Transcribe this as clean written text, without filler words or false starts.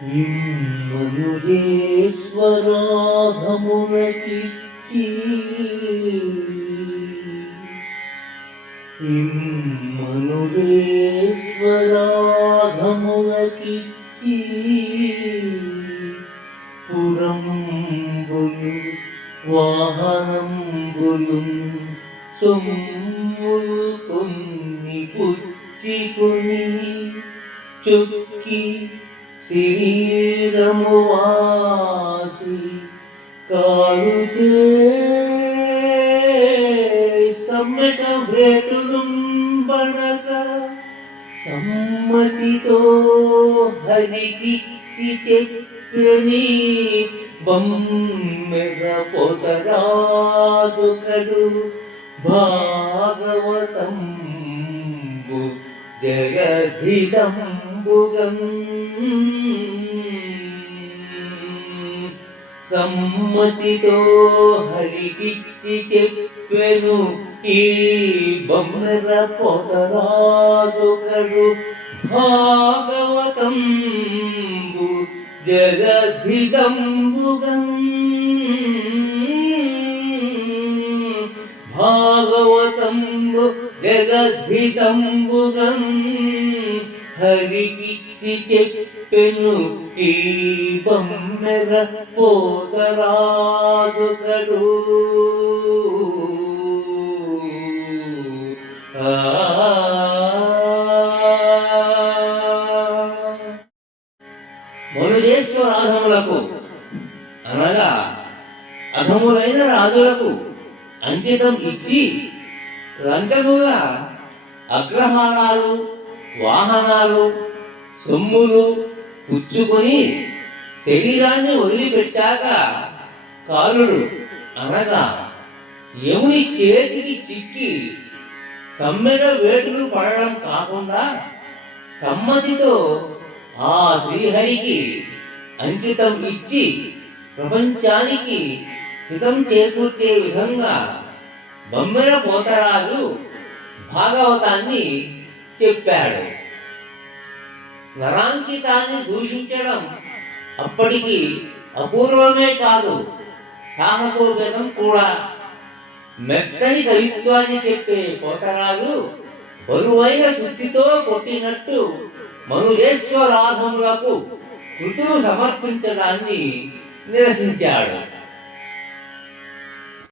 ఇమ్మనుజేశ్వరాధములకిక్కి ఇమ్మనుజేశ్వరాధములకిక్కి పురంబులు వాహనంబులు సొమ్ములు కొన్ని పుచ్చుకొని చొక్కి శరీరము వాసి కాలుతే సమ్మెట భ్రేటులు పడక సమ్మతితో హరికిచ్చి చెప్పని బమ్మెర పొదరాజుకడు భాగవతంబు జగద్ధిదంబుగం సమ్మతితో హరికిచ్చి చెప్పెను ఈ బమ్మెర పొదరాజుకడు భాగవతంబు జగద్ధిదంబుగం భాగవతంబు జగద్ధిదంబుగం హరికిచ్చి చెప్పెను ఈ బమ్మెర పోతరాజుకడు మనుజేశ్వరాధములకు అనగా అధములైన రాజులకు అంకితం ఇచ్చి లంచముగా అగ్రహారాలు వాహనాలు సొమ్ములు పుచ్చుకొని శరీరాన్ని వదిలిపెట్టాక కాలుడు అనగా యముని చేతికి చిక్కి సమ్మెడ వేటులు పడడం కాకుండా సమ్మతితో ఆ శ్రీహరికి అంకితం ఇచ్చి ప్రపంచానికి హితం చేకూర్చే విధంగా బమ్మెర పోతరాజు భాగవతాన్ని చెప్పాడు. నరాంకితాన్ని దూషించడం అప్పటికి అపూర్వమే కాదు, సాహసోపేతం కూడా. మెత్తని కవిత్వాన్ని చెప్పే పోతరాజు బరువైన శుద్ధితో కొట్టినట్టు మనుజేశ్వరాధములకు కృతులు సమర్పించడాన్ని నిరసించాడు.